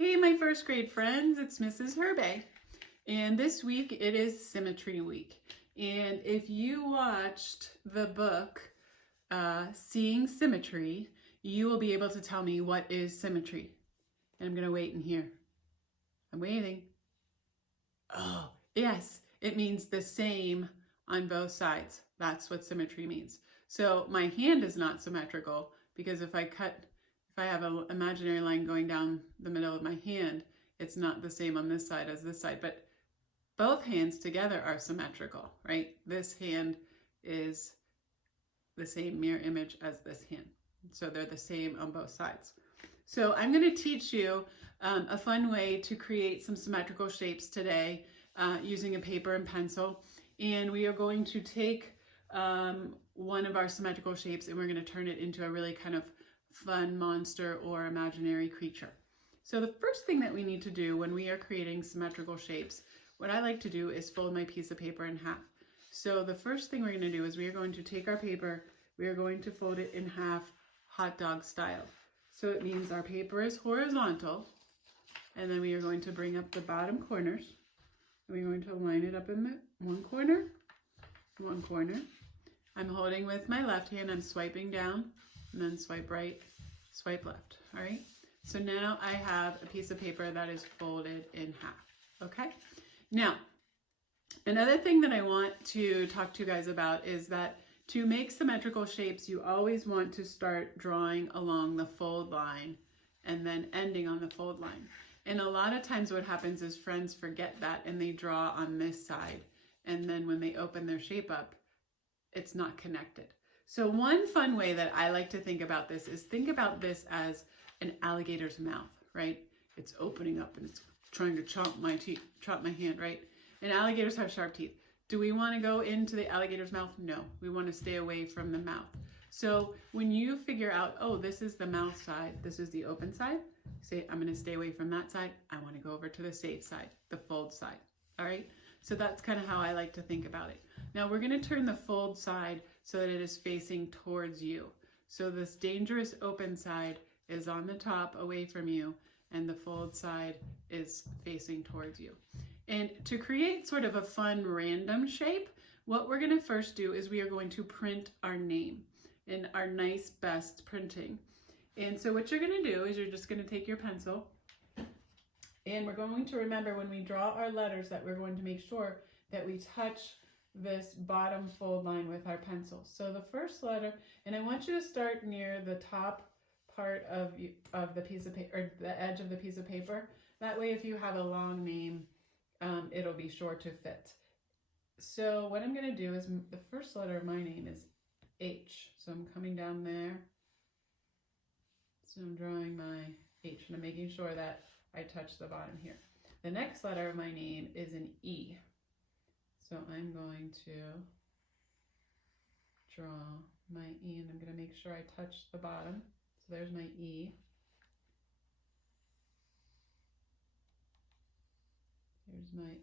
Hey, my first grade friends, it's Mrs. Herbay. And this week it is Symmetry Week. And if you watched the book, Seeing Symmetry, you will be able to tell me what is symmetry. And I'm gonna wait in here. I'm waiting. Oh, yes, it means the same on both sides. That's what symmetry means. So my hand is not symmetrical because if I have an imaginary line going down the middle of my hand, it's not the same on this side as this side, but both hands together are symmetrical, right? This hand is the same mirror image as this hand. So they're the same on both sides. So I'm going to teach you a fun way to create some symmetrical shapes today using a paper and pencil. And we are going to take one of our symmetrical shapes and we're going to turn it into a really kind of fun monster or imaginary creature. So the first thing that we need to do when we are creating symmetrical shapes, what I like to do is fold my piece of paper in half. So the first thing we're going to do is we are going to take our paper, we are going to fold it in half hot dog style. So it means our paper is horizontal, and then we are going to bring up the bottom corners, and we're going to line it up in the one corner. I'm holding with my left hand, I'm swiping down, and then swipe right, swipe left, all right? So now I have a piece of paper that is folded in half, okay? Now, another thing that I want to talk to you guys about is that to make symmetrical shapes, you always want to start drawing along the fold line and then ending on the fold line. And a lot of times what happens is friends forget that and they draw on this side. And then when they open their shape up, it's not connected. So one fun way that I like to think about this is think about this as an alligator's mouth, right? It's opening up and it's trying to chomp my hand, right? And alligators have sharp teeth. Do we want to go into the alligator's mouth? No, we want to stay away from the mouth. So when you figure out, oh, this is the mouth side, this is the open side, say, I'm going to stay away from that side. I want to go over to the safe side, the fold side, all right? So that's kind of how I like to think about it. Now we're going to turn the fold side so that it is facing towards you. So this dangerous open side is on the top away from you, and the fold side is facing towards you. And to create sort of a fun random shape, what we're going to first do is we are going to print our name in our nice best printing. And so what you're going to do is you're just going to take your pencil, and we're going to remember when we draw our letters that we're going to make sure that we touch this bottom fold line with our pencil. So the first letter, and I want you to start near the top part of the piece of paper, or the edge of the piece of paper. That way if you have a long name, it'll be sure to fit. So what I'm going to do is the first letter of my name is H. So I'm coming down there. So I'm drawing my H and I'm making sure that I touch the bottom here. The next letter of my name is an E. So I'm going to draw my E and I'm going to make sure I touch the bottom. So there's my E. Here's my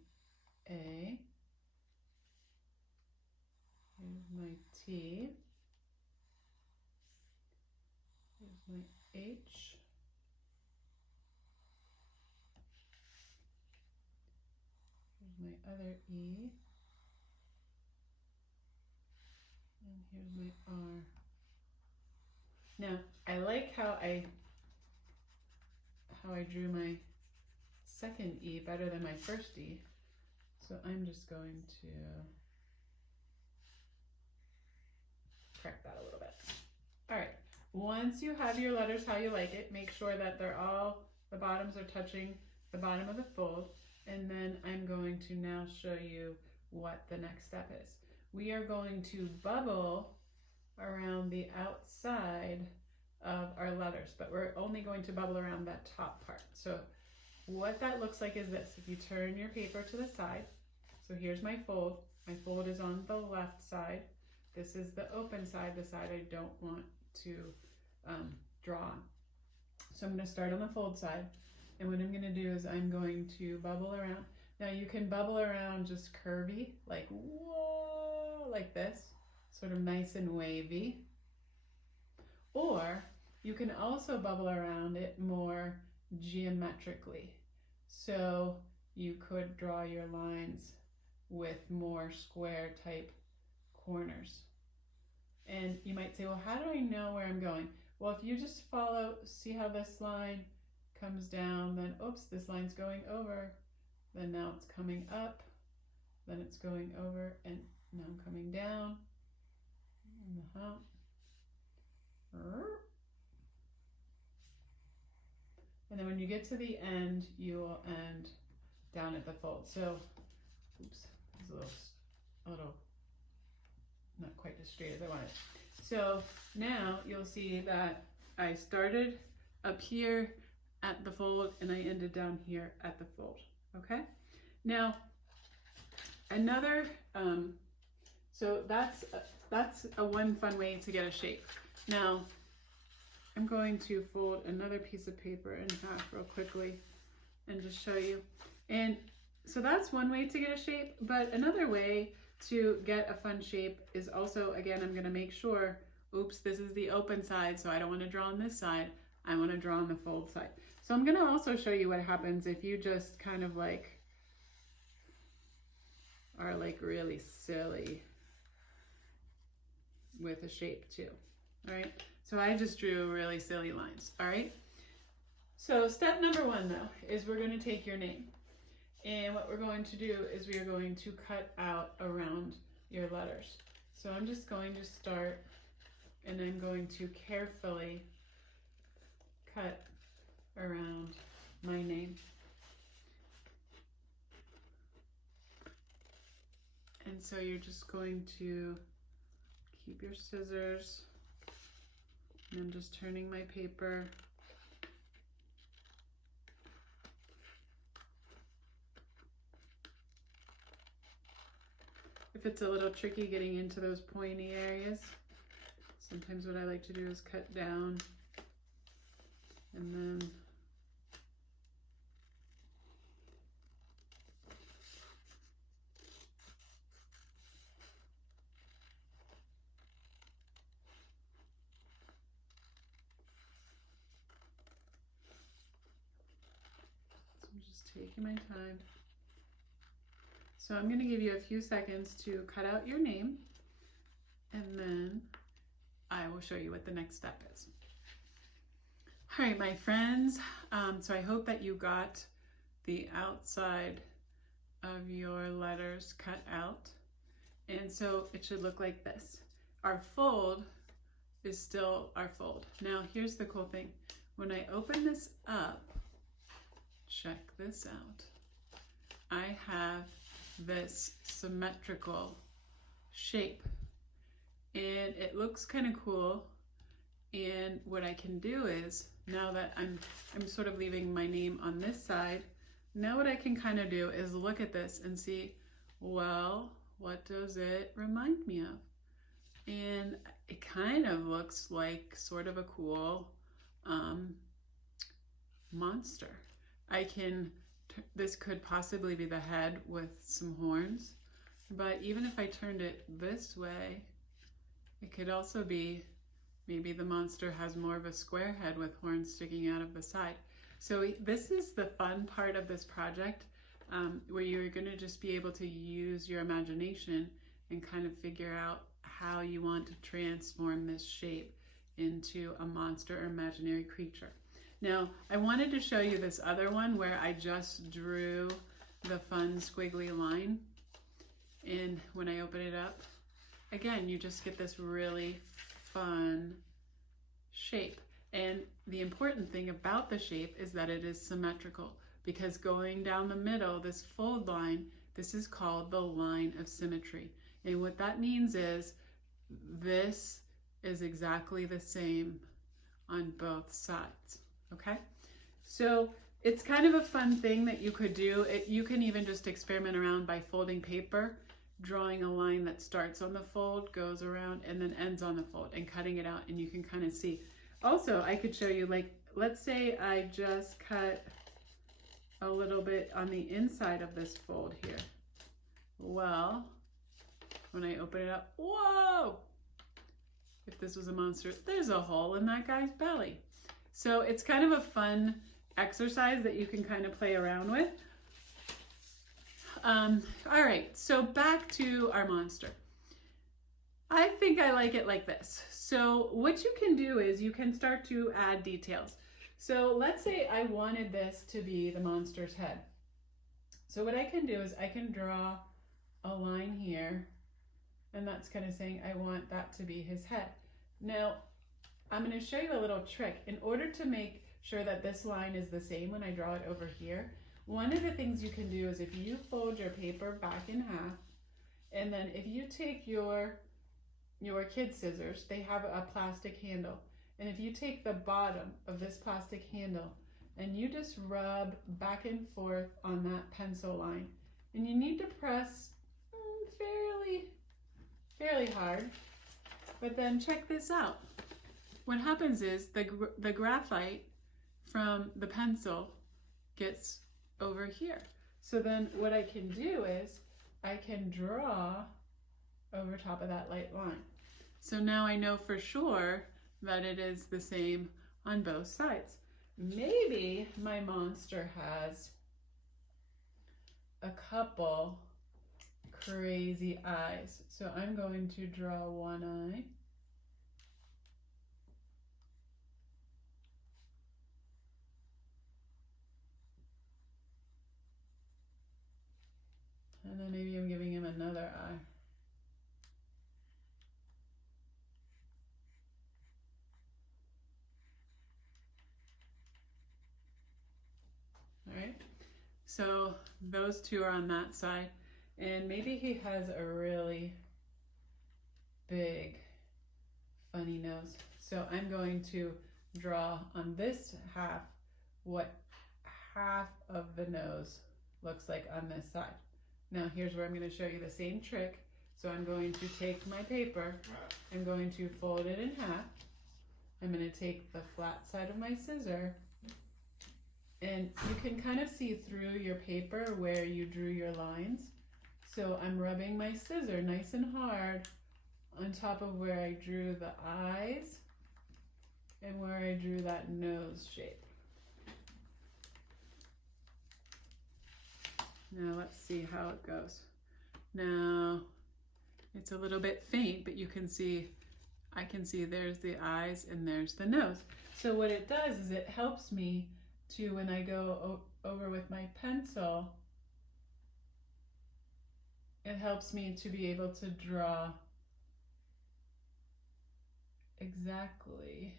A. Here's my T. Here's my H. Here's my other E. And here's my R. Now, I like how I drew my second E better than my first E. So I'm just going to correct that a little bit. All right, once you have your letters how you like it, make sure that the bottoms are touching the bottom of the fold. And then I'm going to now show you what the next step is. We are going to bubble around the outside of our letters, but we're only going to bubble around that top part. So what that looks like is this. If you turn your paper to the side, so here's my fold. My fold is on the left side. This is the open side, the side I don't want to draw on. So I'm going to start on the fold side. And what I'm going to do is I'm going to bubble around. Now you can bubble around just curvy, like whoa, like this, sort of nice and wavy. Or you can also bubble around it more geometrically. So you could draw your lines with more square type corners. And you might say, well, how do I know where I'm going? Well, if you just follow, see how this line comes down, then oops, this line's going over, then now it's coming up, then it's going over, and now I'm coming down. And the hump. And then when you get to the end, you will end down at the fold. So, oops, it's a little not quite as straight as I wanted. So now you'll see that I started up here at the fold and I ended down here at the fold. Okay. Now another, so that's a one fun way to get a shape. Now I'm going to fold another piece of paper in half real quickly and just show you. And so that's one way to get a shape, but another way to get a fun shape is also, again, I'm gonna make sure, oops, this is the open side, so I don't wanna draw on this side, I wanna draw on the fold side. So I'm gonna also show you what happens if you just kind of like, are like really silly with a shape too, all right? So I just drew really silly lines, all right? So step number one though, is we're gonna take your name. And what we're going to do is we are going to cut out around your letters. So I'm just going to start and I'm going to carefully cut around my name. And so you're just going to keep your scissors, and I'm just turning my paper. If it's a little tricky getting into those pointy areas, sometimes what I like to do is cut down and then so I'm just taking my time. So I'm going to give you a few seconds to cut out your name, and then I will show you what the next step is. All right, my friends, so I hope that you got the outside of your letters cut out. And so it should look like this. Our fold is still our fold. Now, here's the cool thing. When I open this up, check this out. I have this symmetrical shape and it looks kind of cool. And what I can do is, now that I'm sort of leaving my name on this side, now what I can kind of do is look at this and see, well, what does it remind me of? And it kind of looks like sort of a cool monster. This could possibly be the head with some horns, but even if I turned it this way, it could also be maybe the monster has more of a square head with horns sticking out of the side. So this is the fun part of this project, where you're going to just be able to use your imagination and kind of figure out how you want to transform this shape into a monster or imaginary creature. Now, I wanted to show you this other one where I just drew the fun squiggly line. And when I open it up, again, you just get this really fun shape. And the important thing about the shape is that it is symmetrical, because going down the middle, this fold line, this is called the line of symmetry. And what that means is this is exactly the same on both sides. Okay, so it's kind of a fun thing that you could do. You can even just experiment around by folding paper, drawing a line that starts on the fold, goes around, and then ends on the fold, and cutting it out, and you can kind of see. Also, I could show you, like, let's say I just cut a little bit on the inside of this fold here. Well, when I open it up, whoa! If this was a monster, there's a hole in that guy's belly. So it's kind of a fun exercise that you can kind of play around with. All right, so back to our monster. I think I like it like this. So what you can do is you can start to add details. So let's say I wanted this to be the monster's head. So what I can do is I can draw a line here, and that's kind of saying I want that to be his head. Now, I'm going to show you a little trick. In order to make sure that this line is the same when I draw it over here, one of the things you can do is if you fold your paper back in half, and then if you take your kid scissors, they have a plastic handle. And if you take the bottom of this plastic handle and you just rub back and forth on that pencil line, and you need to press fairly hard, but then check this out. What happens is the graphite from the pencil gets over here. So then what I can do is I can draw over top of that light line. So now I know for sure that it is the same on both sides. Maybe my monster has a couple crazy eyes. So I'm going to draw one eye. And then maybe I'm giving him another eye. All right, so those two are on that side. And maybe he has a really big, funny nose. So I'm going to draw on this half what half of the nose looks like on this side. Now here's where I'm going to show you the same trick. So I'm going to take my paper, I'm going to fold it in half. I'm going to take the flat side of my scissor, and you can kind of see through your paper where you drew your lines. So I'm rubbing my scissor nice and hard on top of where I drew the eyes and where I drew that nose shape. Now let's see how it goes. Now it's a little bit faint, but you can see, I can see there's the eyes and there's the nose. So what it does is it helps me to, when I go over with my pencil, it helps me to be able to draw exactly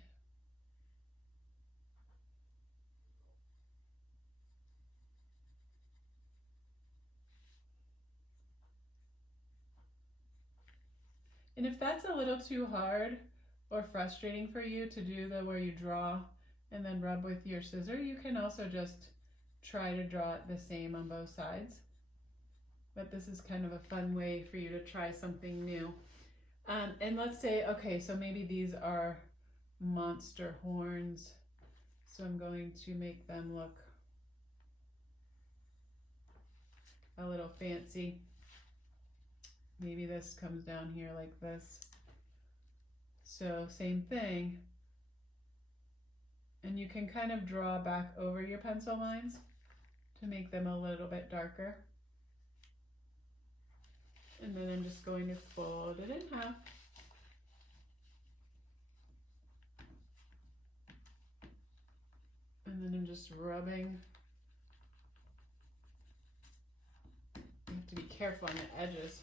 and if that's a little too hard or frustrating for you to do the where you draw and then rub with your scissor, you can also just try to draw it the same on both sides. But this is kind of a fun way for you to try something new. And let's say, okay, so maybe these are monster horns. So I'm going to make them look a little fancy. Maybe this comes down here like this. So same thing. And you can kind of draw back over your pencil lines to make them a little bit darker. And then I'm just going to fold it in half. And then I'm just rubbing. You have to be careful on the edges.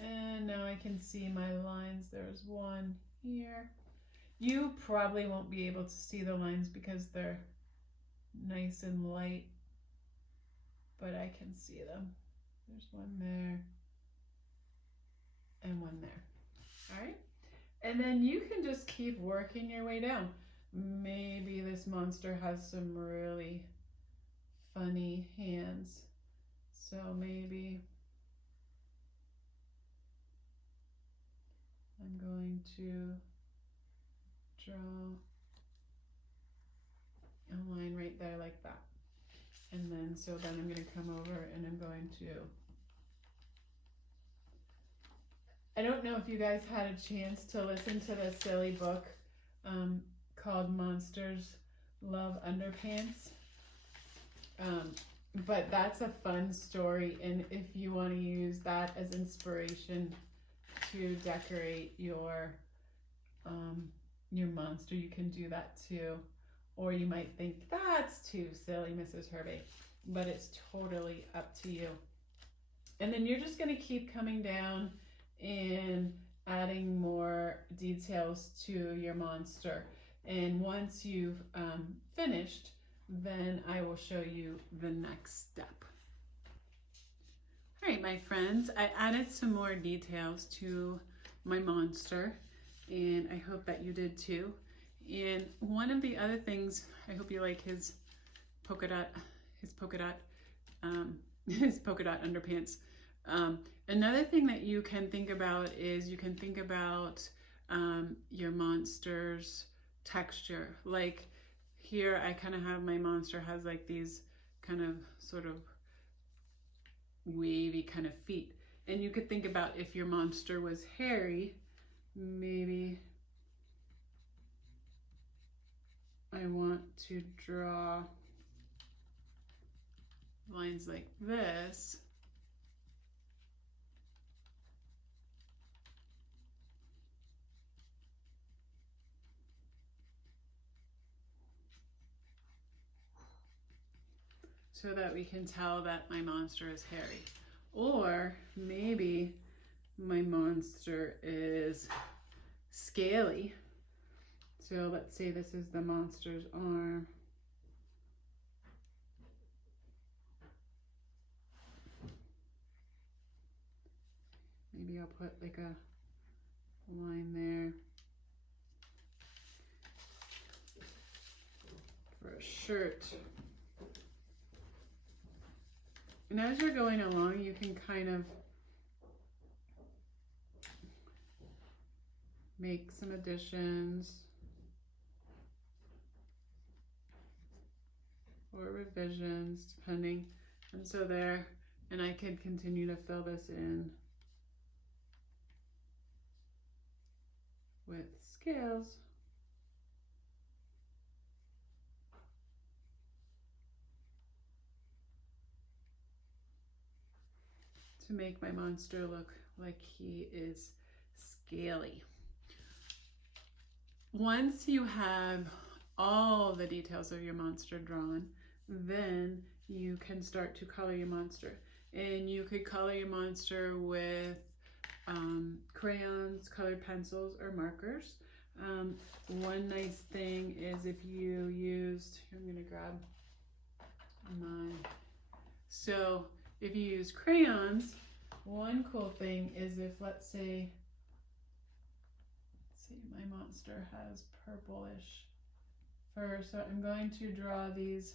And now I can see my lines. There's one here. You probably won't be able to see the lines because they're nice and light, but I can see them. There's one there and one there. All right. And then you can just keep working your way down. Maybe this monster has some really funny hands. So maybe I'm going to draw a line right there like that. And then, so then I'm going to come over and I'm going to, I don't know if you guys had a chance to listen to the silly book called Monsters love underpants. But that's a fun story, and if you want to use that as inspiration to decorate your monster, you can do that too. Or you might think that's too silly, Mrs. Herbay, but it's totally up to you. And then you're just going to keep coming down and adding more details to your monster. And once you've finished, then I will show you the next step. All right, my friends, I added some more details to my monster, and I hope that you did too. And one of the other things, I hope you like his polka dot underpants. Another thing that you can think about is you can think about your monster's texture. Like here, I kind of have my monster has like these kind of sort of wavy kind of feet. And you could think about if your monster was hairy, maybe I want to draw lines like this. So that we can tell that my monster is hairy. Or maybe my monster is scaly. So let's say this is the monster's arm. Maybe I'll put like a line there for a shirt. And as you're going along, you can kind of make some additions or revisions, depending. And so there, and I can continue to fill this in with scales. To make my monster look like he is scaly. Once you have all the details of your monster drawn, then you can start to color your monster. And you could color your monster with crayons, colored pencils, or markers. One nice thing is if you used, I'm gonna grab mine. So if you use crayons, one cool thing is if, let's say my monster has purplish fur, so I'm going to draw these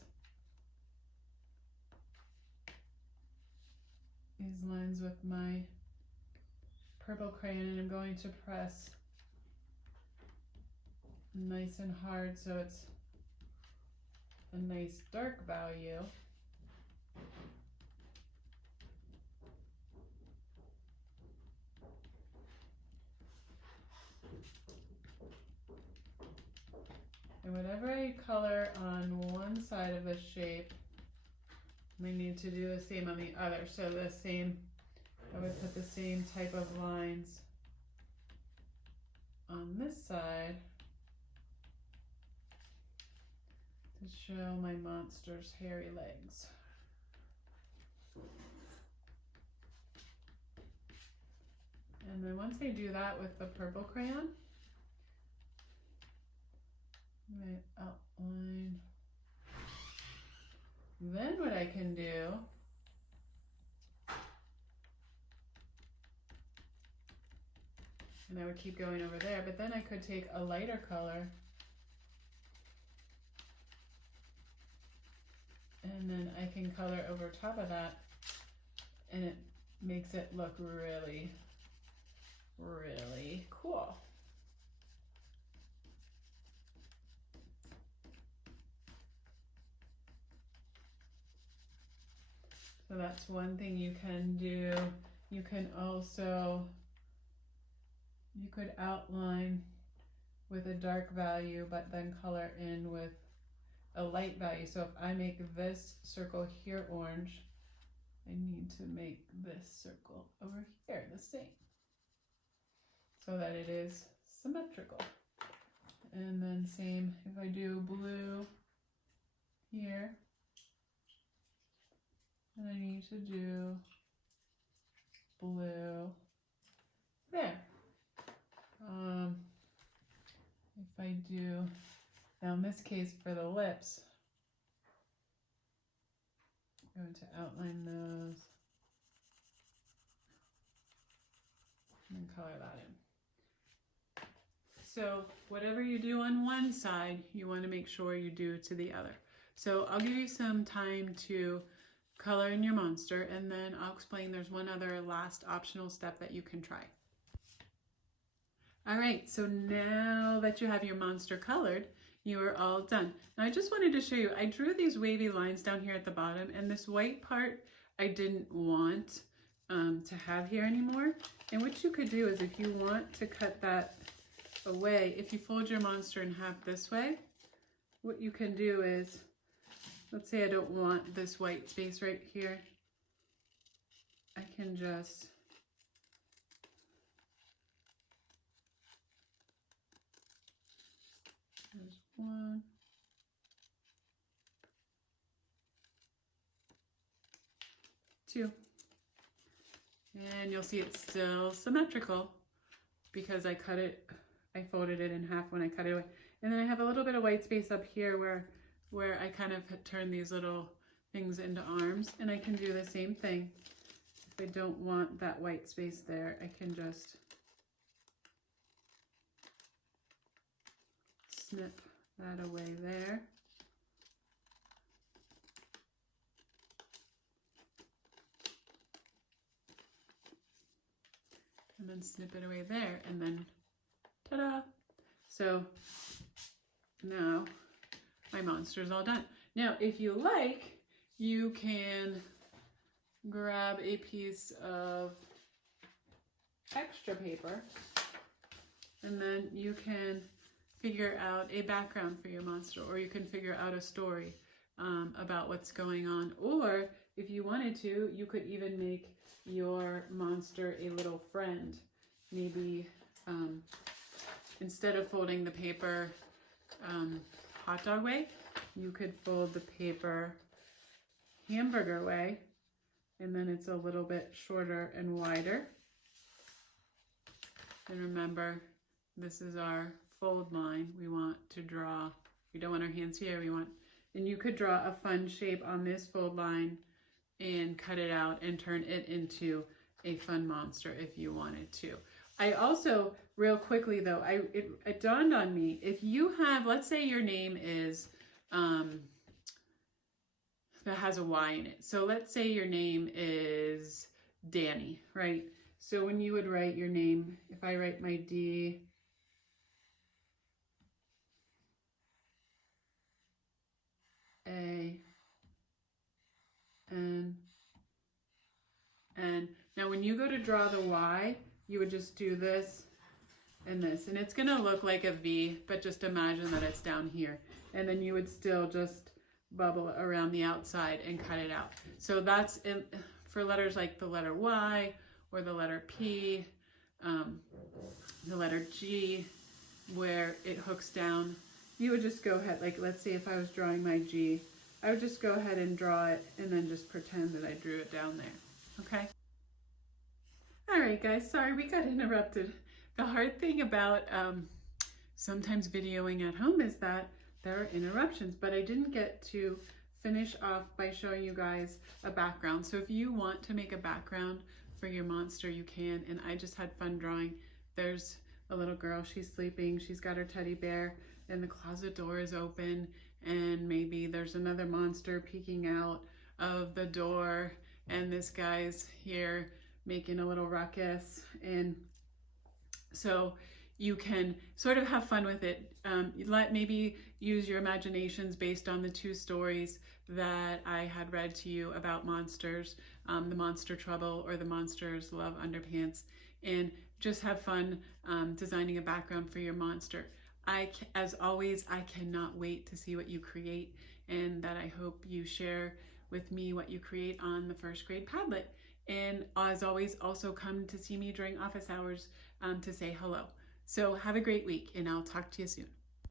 lines with my purple crayon, and I'm going to press nice and hard so it's a nice dark value. And whatever I color on one side of the shape, I need to do the same on the other. So the same, I would put the same type of lines on this side to show my monster's hairy legs. And then once I do that with the purple crayon, my outline. Then what I can do and I would keep going over there, but then I could take a lighter color and then I can color over top of that, and it makes it look really, really cool. So that's one thing you can do. You can also, you could outline with a dark value, but then color in with a light value. So if I make this circle here orange, I need to make this circle over here the same, so that it is symmetrical. And then same if I do blue here, and I need to do blue there. If I do, now in this case for the lips, I'm going to outline those and then color that in. So whatever you do on one side, you want to make sure you do to the other. So I'll give you some time to color in your monster, and then I'll explain there's one other last optional step that you can try. All right, so now that you have your monster colored, you are all done. Now I just wanted to show you, I drew these wavy lines down here at the bottom, and this white part I didn't want to have here anymore. And what you could do is, if you want to cut that away, if you fold your monster in half this way, what you can do is, let's say I don't want this white space right here, I can just there's one, two, and you'll see it's still symmetrical because I folded it in half when I cut it away. And then I have a little bit of white space up here where I kind of turn these little things into arms, and I can do the same thing. If I don't want that white space there, I can just snip that away there. And then snip it away there, and then ta-da! So now my monster's all done. Now, if you like, you can grab a piece of extra paper, and then you can figure out a background for your monster, or you can figure out a story about what's going on. Or if you wanted to, you could even make your monster a little friend. Maybe instead of folding the paper hot dog way, you could fold the paper hamburger way, and then it's a little bit shorter and wider. And remember, this is our fold line. We want to draw, we don't want our hands here, we want, and you could draw a fun shape on this fold line and cut it out and turn it into a fun monster if you wanted to. I also, real quickly though, it dawned on me, if you have, let's say your name is, that has a Y in it. So let's say your name is Danny, right? So when you would write your name, if I write my D, A, N, N. Now when you go to draw the Y, you would just do this and this, and it's gonna look like a V, but just imagine that it's down here. And then you would still just bubble around the outside and cut it out. So that's it for letters like the letter Y or the letter P, the letter G, where it hooks down. You would just go ahead, like let's say if I was drawing my G, I would just go ahead and draw it and then just pretend that I drew it down there, okay? All right, guys, sorry we got interrupted. The hard thing about sometimes videoing at home is that there are interruptions, but I didn't get to finish off by showing you guys a background. So if you want to make a background for your monster, you can, and I just had fun drawing. There's a little girl, she's sleeping, she's got her teddy bear, and the closet door is open, and maybe there's another monster peeking out of the door, and this guy's here making a little ruckus. And so you can sort of have fun with it. Maybe use your imaginations based on the two stories that I had read to you about monsters, The Monster Trouble or The Monsters Love Underpants, and just have fun designing a background for your monster. as always, I cannot wait to see what you create, and that I hope you share with me what you create on the first grade Padlet. And as always, also come to see me during office hours to say hello. So have a great week, and I'll talk to you soon.